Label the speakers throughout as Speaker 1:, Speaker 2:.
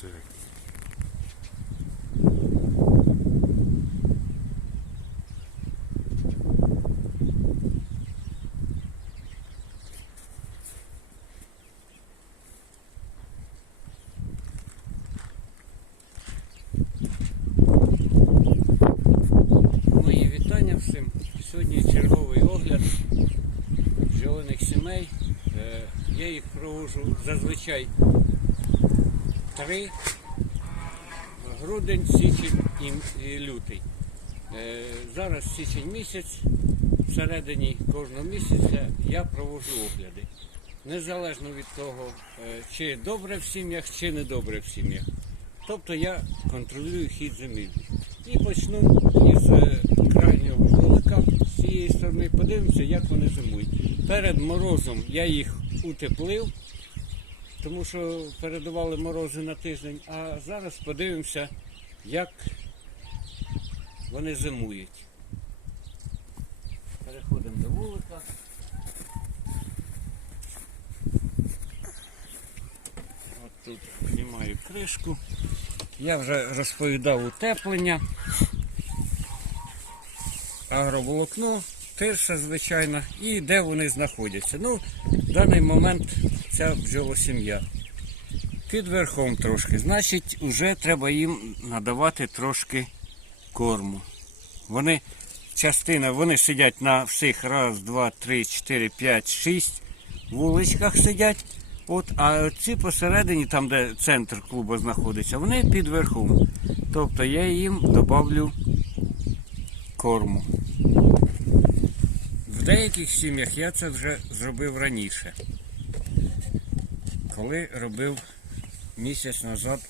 Speaker 1: Так.
Speaker 2: Мої вітання всім. Sьогодні черговий огляд бджолиних сімей. Е, Я їх проводжу зазвичай три грудень, січень і- лютий. Е, Зараз січень місяць, всередині кожного місяця я проводжу огляди. Незалежно від того, е, чи добре в сім'ях, чи не добре в сім'ях. Тобто я контролюю хід землі. І почну із е, крайнього вулика з цієї сторони. Подивимося, як вони зимують. Перед морозом я їх утеплив, тому що передавали морози на тиждень. А зараз подивимося, як вони зимують. Переходимо до вулика. От тут знімаю кришку. Я вже розповідав утеплення, агроволокно, тирса звичайна, і де вони знаходяться. Ну, в даний момент ця бджолосім'я. Під верхом трошки. Значить, вже треба їм надавати трошки корму. Вони, частина, вони сидять на всіх раз, два, три, чотири, п'ять, шість вуличках сидять. От, а ці посередині, там де центр клубу знаходиться, вони під верхом. Тобто я їм добавлю корму. В деяких сім'ях я це вже зробив раніше. Коли робив місяць назад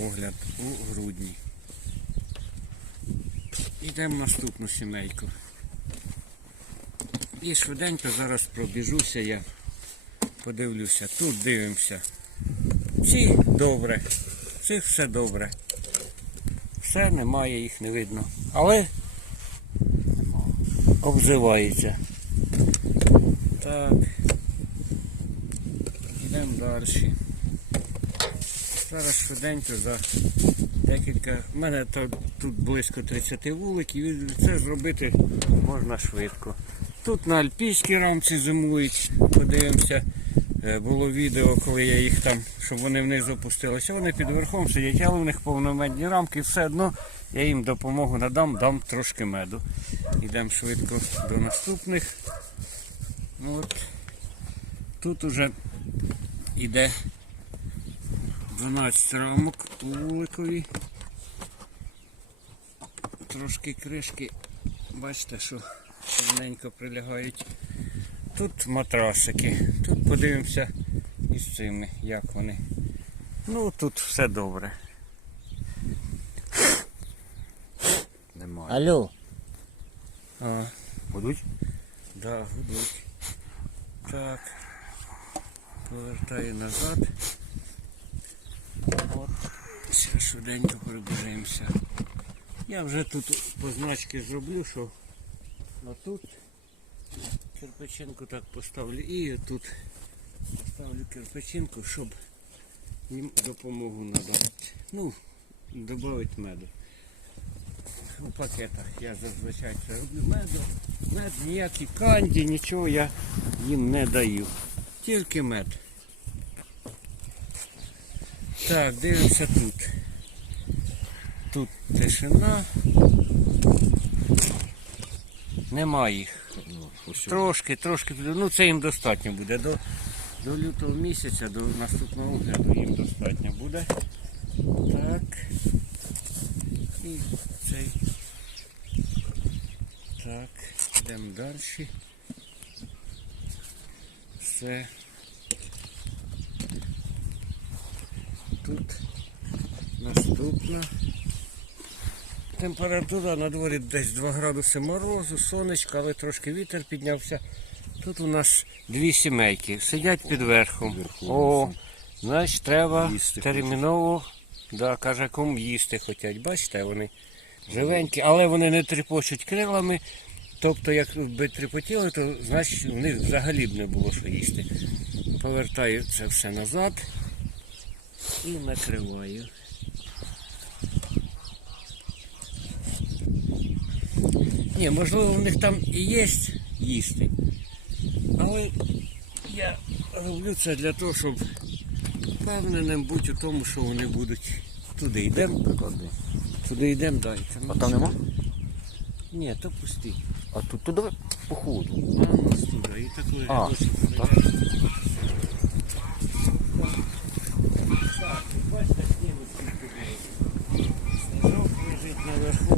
Speaker 2: огляд у грудні. Йдемо в наступну сімейку. І швиденько зараз пробіжуся я подивлюся. Тут дивимося. Ці добре. Цих все добре. Все, немає, їх не видно. Але обзивається. Так. Йдемо далі. Зараз швиденько за декілька. У мене тут близько 30 вуликів, і це зробити можна швидко. Тут на альпійській рамці зимують, подивимося. Е, Було відео, коли я їх там, щоб вони вниз опустилися. Вони під верхом сидять, але в них повномедні рамки, все одно я їм допомогу надам, дам трошки меду. Йдемо швидко до наступних. От. Тут уже йде 12 рамок у вуликові. Трошки кришки, бачите, що рівненько прилягають. Тут матрасики. Тут подивимося із цими, як вони. Ну тут все добре.
Speaker 1: Немає.
Speaker 3: Алло,
Speaker 2: А,
Speaker 1: Будуть?
Speaker 2: да, гудуть. Так. Повертаю назад. От. Ще швиденько прибіжимося. Я вже тут позначки зроблю, що отут кирпичинку так поставлю і тут поставлю кирпичинку, щоб їм допомогу надати. Ну, додати меду. У пакетах я зазвичай це роблю меду. Мед ніякі канді, нічого я їм не даю. Тільки мед. Так, дивимося тут. Тут тишина. Нема їх. Трошки, трошки, ну це їм достатньо буде. До, до лютого місяця, до наступного огляду їм достатньо буде. Так. І цей. Так, йдемо далі. Все. Тут наступна. Температура на дворі десь 2 градуси морозу, сонечко, але трошки вітер піднявся. Тут у нас дві сімейки. Сидять під верхом. О, значить треба
Speaker 1: Їсти
Speaker 2: терміново, да, каже, кому їсти хочуть. Бачите, вони живенькі, але вони не тріпочуть крилами. Тобто, якби тріпотіли, то значить в них взагалі б не було що їсти. Повертаю це все назад. І накриваю. Ні, можливо, в них там і є їсти. Але я роблю це для того, щоб впевненим бути у тому, що вони будуть туди. Йдемо, туди йдемо, дайте.
Speaker 1: А там нема?
Speaker 2: Ні, то пусті.
Speaker 1: А тут то давай по ходу.
Speaker 2: А, у туди. І
Speaker 1: так.
Speaker 2: прийде. Так, бачите, снігу скільки буде. Сніжок лежить наверху.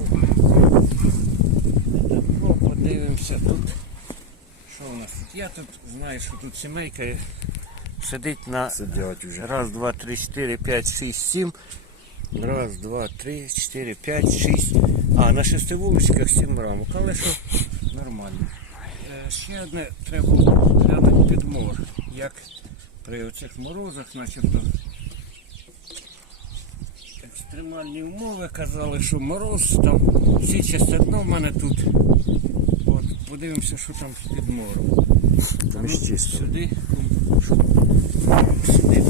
Speaker 2: Тако подивимося тут. Що у нас тут? Я тут знаю, що тут сімейка сидить на. Раз, два, три, чотири, п'ять, шість, сім. Раз, два, три, чотири, п'ять, шість. А, на шести вуличках сім рамок, але що нормально. Е, Ще одне треба глянути підмор. Як при оцих морозах, начебто екстремальні умови казали, що мороз там січасте дно в мене тут. Подивимося, що там з підмором.
Speaker 1: Там
Speaker 2: Ну,
Speaker 1: чисто.
Speaker 2: Сюди. Сюди.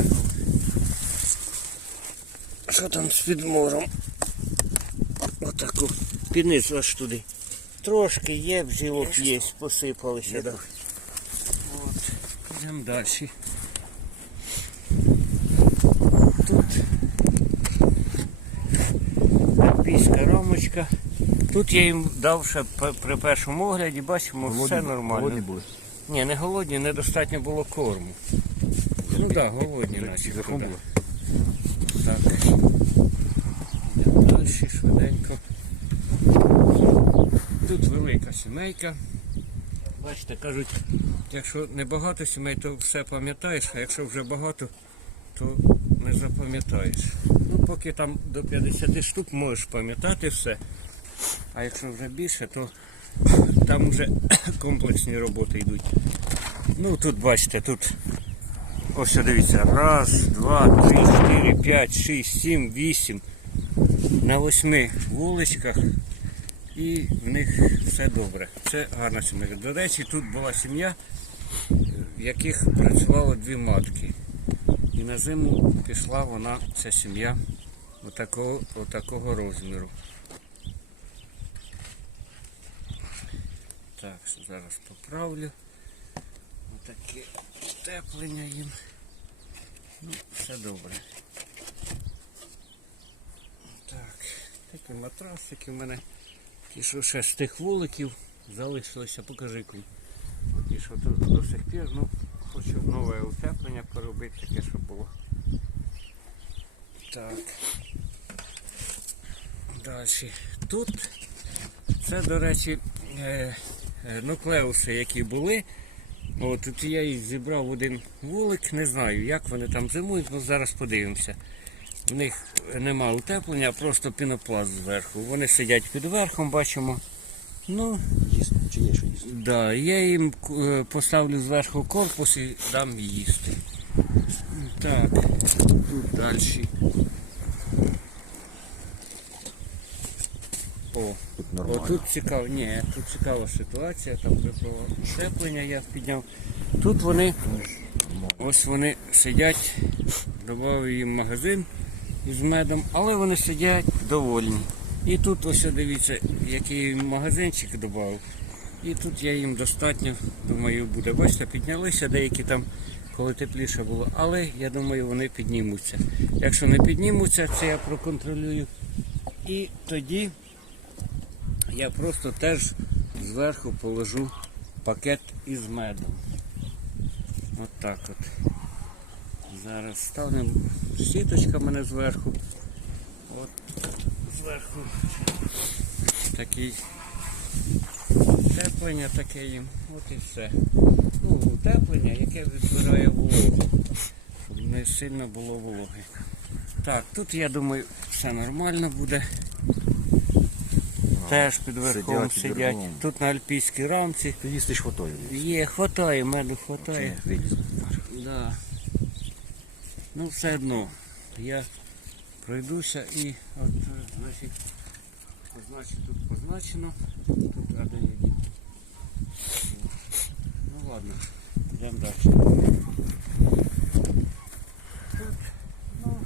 Speaker 2: так. Що там з підмором? Отаку. Підниз аж туди. Трошки є, бджілок є, посипалися. От. Йдемо далі. Тут я їм дав ще при першому огляді, бачимо, все нормально.
Speaker 1: Голодні були.
Speaker 2: Ні, не голодні, недостатньо було корму. Ну так, да, голодні наче.
Speaker 1: Верхом
Speaker 2: Так. Далі швиденько. Тут велика сімейка. Бачите, кажуть, якщо не багато сімей, то все пам'ятаєш, а якщо вже багато, то не запам'ятаєш. Ну, поки там до 50 штук можеш пам'ятати все. А якщо вже більше, то там вже комплексні роботи йдуть. Ну тут бачите, тут ось дивіться, раз, два, три, чотири, п'ять, шість, сім, вісім. На восьми вуличках і в них все добре. Це гарна сім'я. До речі, тут була сім'я, в яких працювало дві матки. І на зиму пішла вона, ця сім'я, отакого, отакого розміру. Так, зараз поправлю. Отаке теплення їм. Ну, все добре. Так, такі матрасики в мене. Ті, що ще з тих вуликів залишилося, покажи куль. Ті, що тут до сих пір, ну, хочу нове утеплення поробити, таке, щоб було. Так. Далі. Тут це, до речі, е, нуклеуси, які були. От, тут я їх зібрав один вулик, не знаю, як вони там зимують, ну зараз подивимося. В них нема утеплення, просто пінопласт зверху. Вони сидять під верхом, бачимо. Ну,
Speaker 1: Їсти. Чи є що їсти?
Speaker 2: да, я їм е, поставлю зверху корпус і дам їсти. Так, тут далі. О,
Speaker 1: Тут
Speaker 2: О, тут цікаво, ні, тут цікава ситуація, там вже про щеплення я підняв. Тут вони, ось вони сидять, додав їм магазин із медом, але вони сидять довольні. І тут ось дивіться, який магазинчик додав. І тут я їм достатньо, думаю, буде. Бачите, піднялися деякі там, коли тепліше було, але я думаю, вони піднімуться. Якщо не піднімуться, це я проконтролюю. І тоді я просто теж зверху положу пакет із медом. От так от. Зараз ставимо сіточка мене зверху. От зверху такий утеплення таке їм. От і все. Ну, утеплення, яке відбирає вологу. Щоб не сильно було вологи. Так, тут я думаю все нормально буде. Теж під верхом
Speaker 1: сидять
Speaker 2: сидять.
Speaker 1: верхом.
Speaker 2: Тут на альпійській рамці.
Speaker 1: Ти їсти ж хватає.
Speaker 2: Є, хватає, меду хватає.
Speaker 1: Вилізли.
Speaker 2: Да. Ну, все одно. Я пройдуся і от, значить, позначить, тут позначено. Тут а де є дім? Ну ладно, йдемо далі. Тут, ну,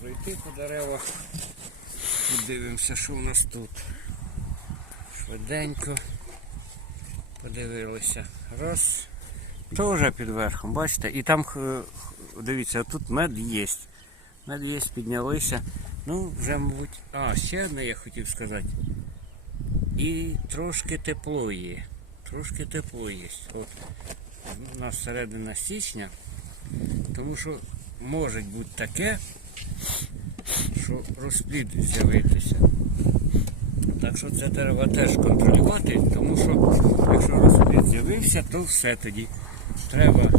Speaker 2: пройти по деревах. Подивимося, що у нас тут. Швиденько. Подивилися. Раз. То під верхом, бачите? І там, дивіться, тут мед є. Мед є, піднялися. Ну, вже, мабуть. А, ще одне я хотів сказати. І трошки тепло є. Трошки тепло є. От у нас середина січня, тому що може бути таке, що розплід з'явитися. Так що це треба теж контролювати, тому що якщо розплід з'явився, то все тоді. Треба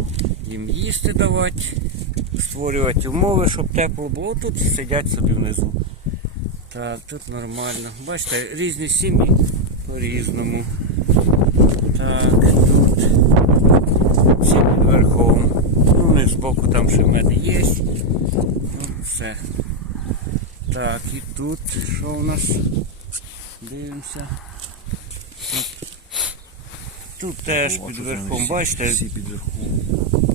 Speaker 2: їм їсти давати, створювати умови, щоб тепло було. Тут сидять собі внизу. Так, тут нормально. Бачите, різні сім'ї по-різному. Так, тут всі під верхом. Ну, у них збоку там ще мед є. Ну, все. Так, і тут що у нас? Дивимося. Тут, тут теж
Speaker 1: О,
Speaker 2: під верхом, бачите?
Speaker 1: Всі під верхом.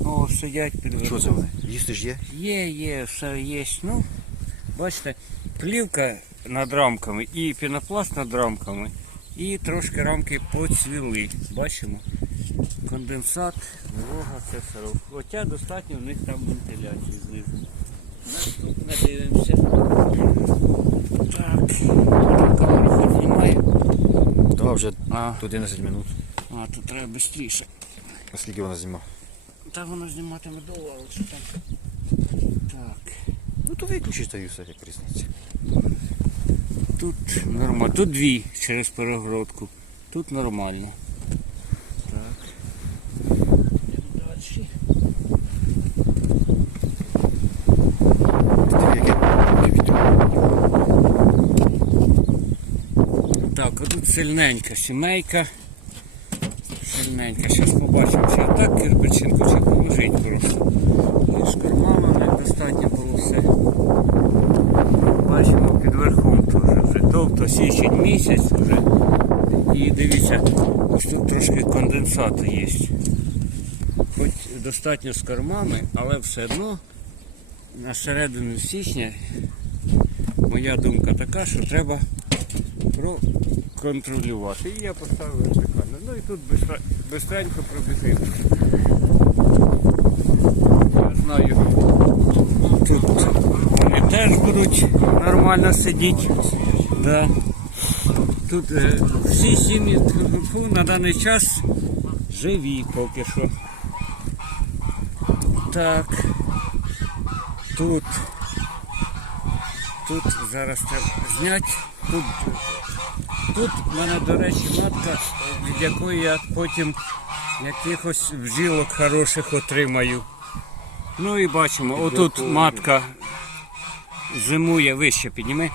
Speaker 2: О, сидять під верхом.
Speaker 1: Що це вони? Їсти ж є?
Speaker 2: Є, є, все є. Ну, бачите, плівка над рамками і пінопласт над рамками, і трошки рамки поцвіли. Бачимо. Конденсат, волога, це все. робить. Хоча достатньо в них там вентиляції знизу. Наступне дивимося. Так, камера знімає.
Speaker 1: Так, вже
Speaker 2: А,
Speaker 1: 11 минут.
Speaker 2: а, тут треба швидше.
Speaker 1: А скільки вона знімав?
Speaker 2: Та воно зніматиме довго, але що там. Так.
Speaker 1: Ну то виключиш та все, як різниця.
Speaker 2: Тут нормально. Тут дві через перегородку. Тут нормально. Так. Йдемо далі.
Speaker 1: Ти яке вітер.
Speaker 2: Так, а тут сильненька сімейка. Сильненька. Зараз побачимо, чи так кирпичинку, чи положить просто. Кормами в достатньо було все. Бачимо під верхом теж вже. Тобто січень місяць вже. І дивіться, ось тут трошки конденсату є. Хоч достатньо з кормами, але все одно на середину січня моя думка така, що треба проконтролювати. І я поставив вертикально. Ну і тут бистренько пробіжив. Я знаю, тут вони теж будуть нормально сидіти. Да. Тут е, всі сім'ї на даний час живі поки що. Так. Тут. Тут зараз треба зняти. Тут, тут в мене, до речі, матка, від якої я потім якихось бджілок хороших отримаю. Ну і бачимо, отут матка зимує, вище підніми.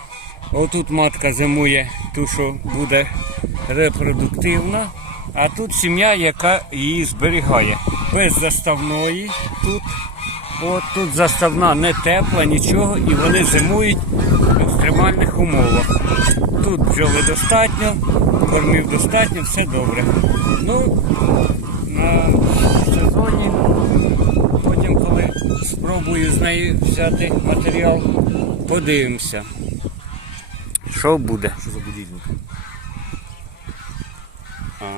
Speaker 2: Отут матка зимує ту, що буде репродуктивна, а тут сім'я, яка її зберігає. Без заставної тут. От тут заставна не тепла, нічого, і вони зимують в екстремальних умовах. Тут бджоли достатньо, кормів достатньо, все добре. Ну, на сезоні, потім, коли спробую з неї взяти матеріал, подивимося. Що буде?
Speaker 1: Що за будильник?
Speaker 2: А.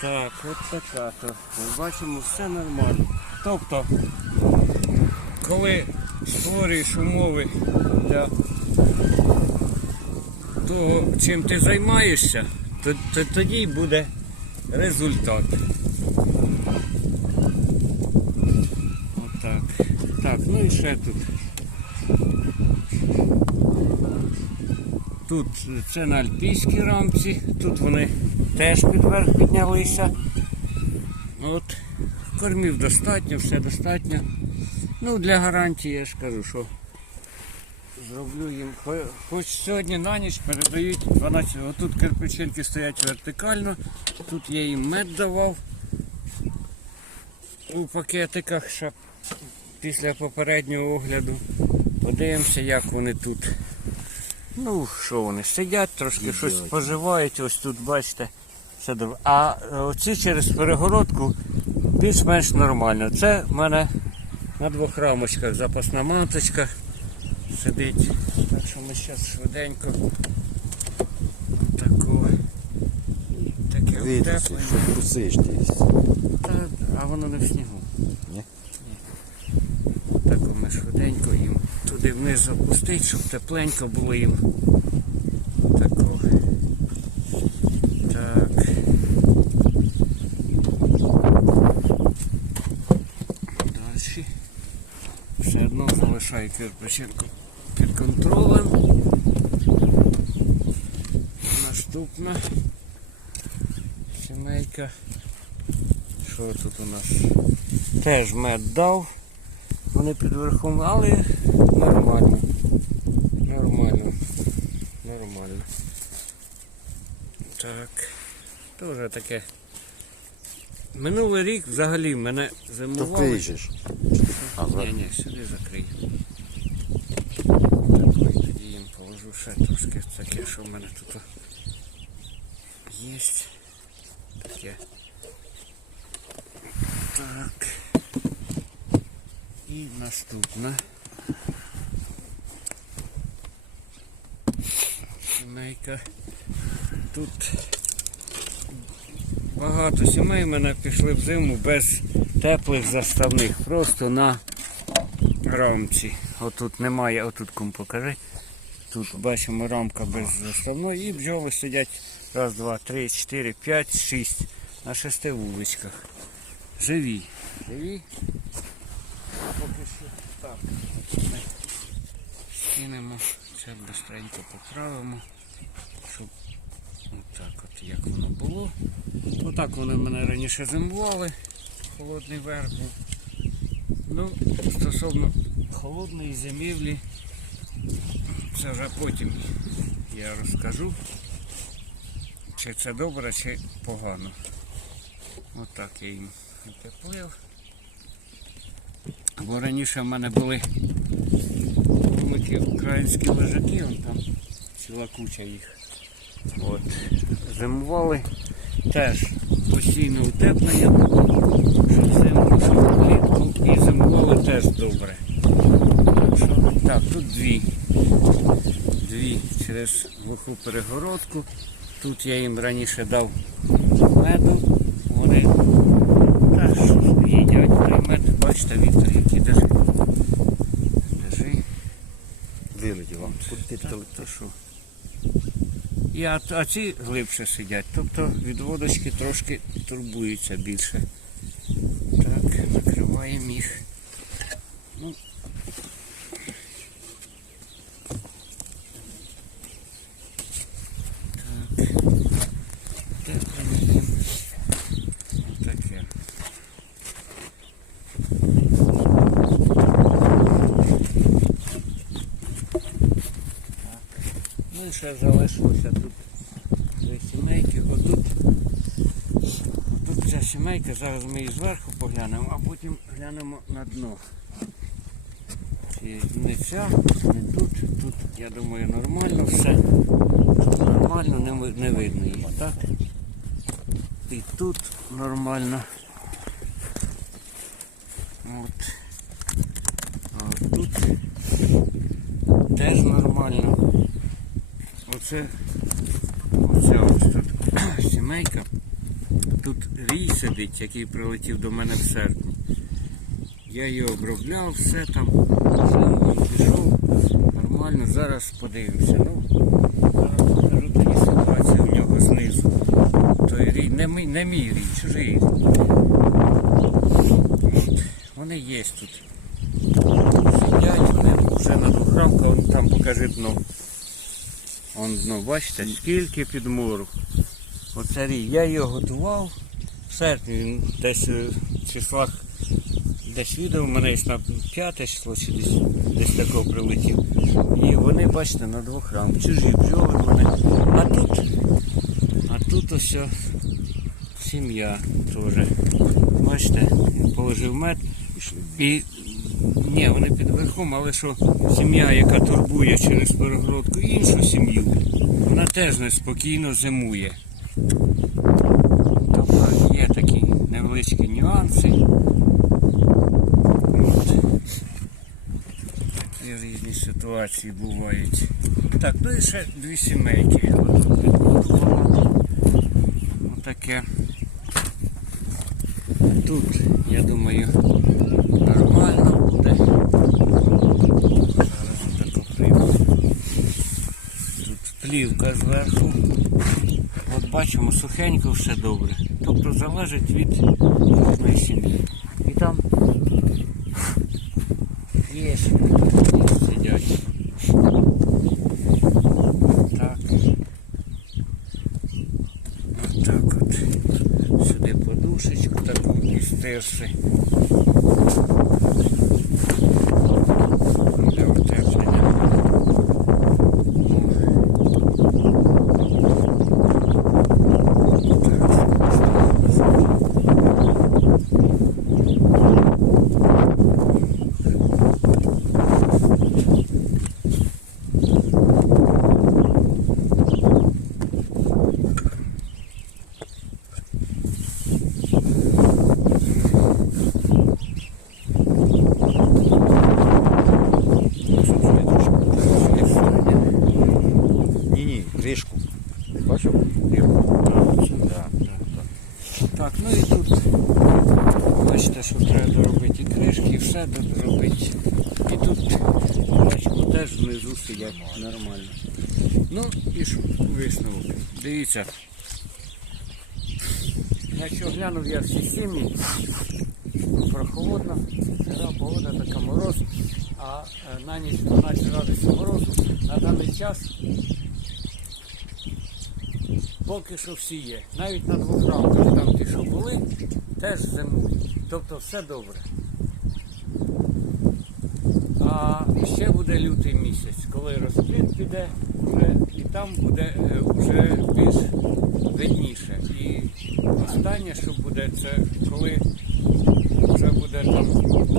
Speaker 2: Так, от така то. Ми бачимо, все нормально. Тобто, коли створюєш умови для того, чим ти займаєшся, то, то тоді буде результат. Отак. Так, ну і ще тут. Тут це на альпійській рамці, тут вони теж підверх піднялися. От, кормів достатньо, все достатньо. Ну, для гарантії я ж кажу, що зроблю їм. Хоч сьогодні на ніч передають 12. Отут кирпичинки стоять вертикально, тут я їм мед давав у пакетиках ще після попереднього огляду. Подивимося, як вони тут. Ну, що вони сидять, трошки
Speaker 1: Їдять.
Speaker 2: щось споживають, ось тут бачите. Все добре. А е, оці через перегородку більш-менш нормально. Це в мене на двох рамочках запасна маточка. Сидить. Так що ми зараз швиденько тако. Таке
Speaker 1: Видно,
Speaker 2: утеплення.
Speaker 1: що трусиш десь.
Speaker 2: Та, а воно не в снігу.
Speaker 1: Ні?
Speaker 2: Так ми швиденько їм туди вниз опустить, щоб тепленько було їм. Тако. Так. Далі. Все одно залишаю кирпичинку під контролем. Наступна сімейка. Що тут у нас? Теж мед дав. Вони під верхом, але нормально. Нормально. Нормально. Так. Тоже таке. Минулий рік взагалі мене зимували.
Speaker 1: виїжджеш. А,
Speaker 2: Ні, ні, сюди закрий. Так, ой, тоді їм ще трошки таке, що в мене тут є. Таке. Так. І наступне. Сімейка. Тут багато сімей в мене пішли в зиму без теплих заставних, просто на рамці. Отут немає, отут кому покажи. Тут бачимо рамка без заставної і бджоли сидять раз, два, три, чотири, п'ять, шість на шести вуличках. Живі. Живі. Поки що так. Скинемо, це быстренько поправимо, щоб отак от як воно було. Отак вони мене раніше зимували, холодний верх був. Ну, стосовно холодної зимівлі, це вже потім я розкажу, чи це добре, чи погано. Отак я їм утеплив. Бо раніше в мене були великі українські лежаки, вон там ціла куча їх. От. Зимували теж постійне утеплення, що взимку, що влітку, і зимували теж добре. Так, тут дві. Дві через глуху перегородку. Тут я їм раніше дав меду, вони теж їдять той мед, бачите, Віктор, який держи. Держи.
Speaker 1: Куди
Speaker 2: Так, то що? І а, а ці глибше сидять, тобто від водочки трошки турбуються більше. Так, накриваємо їх. Ну. Так. Теплення їм. Таке. Ну і ще залишилося тут дві сімейки. Отут, отут ця сімейка, зараз ми її зверху поглянемо, а потім глянемо на дно. Чи не ця, не тут. Тут, я думаю, нормально все. Нормально, не, не видно її, так? І тут нормально. От. А от тут теж нормально. Оце, оце ось тут сімейка. Тут рій сидить, який прилетів до мене в серпні. Я його обробляв, все там, все, пішов. Нормально, зараз подивимося. Ну, в нього знизу. Той рій, не мій, не мій рій, чужий. Вони є тут. Сидять, вони вже на двохрамка, вон там покажи дно. Вон дно, бачите, скільки підмору. Оце рій. Я його готував в серпні, він десь е, в числах, десь відео в мене є на п'яте число чи десь, десь такого прилетів. І вони, бачите, на двох рам. Чужі бджоли в мене. А тут, а тут ось сім'я теж. Бачите, положив мед. І ні, вони під верхом, але що сім'я, яка турбує через перегородку іншу сім'ю, вона теж неспокійно зимує. Тобто є такі невеличкі нюанси. От. Такі різні ситуації бувають. Так, ну і ще дві сімейки. Відбудовано. Отаке. Тут, я думаю, нормально буде. Зараз отако прийму. Тут плівка зверху. От бачимо, сухенько все добре. Тобто залежить від кожної. І там є сидять. Так. От так от. Сюди подушечку таку і стерси. Для утеплення.
Speaker 1: Ні, ні, кришку. Ти бачив?
Speaker 2: Так, так, ну і тут бачите, що треба доробити і кришки, і. І тут бачимо теж внизу сидять нормально. Ну і що висновок. Дивіться. Якщо глянув я всі сім'ї, прохолодно, сира погода така мороз, а е, на ніч 12 градусів морозу на даний час поки що всі є. Навіть на двох рамках, там ті, що були, теж зимують. Тобто все добре. А ще буде лютий місяць, коли розплід піде вже, і там буде е, вже більш видніше. І останнє, що буде, це коли вже буде там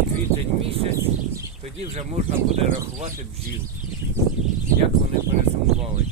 Speaker 2: квітень місяць, тоді вже можна буде рахувати бджіл, як вони перезимували.